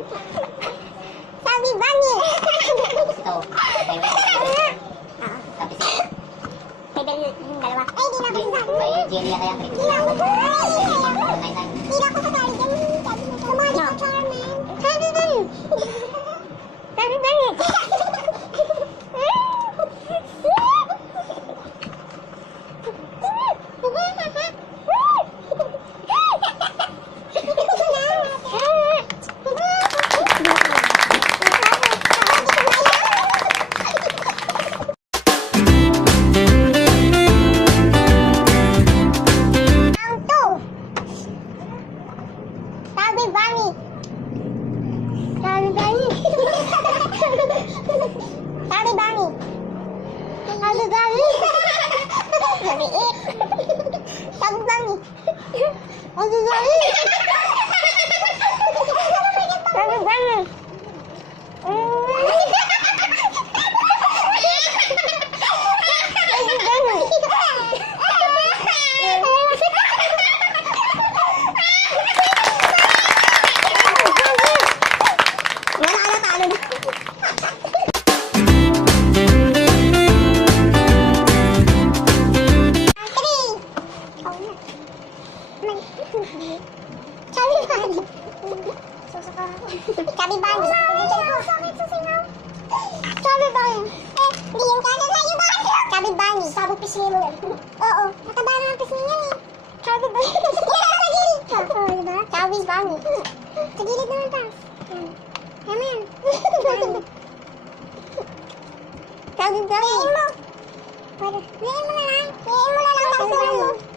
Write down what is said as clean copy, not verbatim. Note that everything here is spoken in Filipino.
Sabi Bunny. Ito. Sabi si... May bell yung dalawa. Ay, di na ako sa May jelly yata yan. Di na ako sa Di na ako sa Sabi mo. Kumari ka, Charman. Sabi Bunny. Sabi Bunny. Sabi Bunny. Sabi Bunny. Sabi Bunny. Sabi Bunny. Sabi it. Sabi Bunny. Sabi Bunny. Sabi Bunny. Sabi Bunny. Sakit sa singaw. Sabi Bunny. Hindi yung kanya na yung Bunny. Sabi Bunny. Sabog pisngi mo yan. Oo. Mataba na ang pisngi yan eh. Sabi Bunny. Sa gilid ka. Oo, diba? Sabi Bunny. Sa gilid naman taas. Tama yan. Sabi Bunny. Ngayon mo. Ngayon mo na lang. Ngayon mo na lang. Sabi Bunny.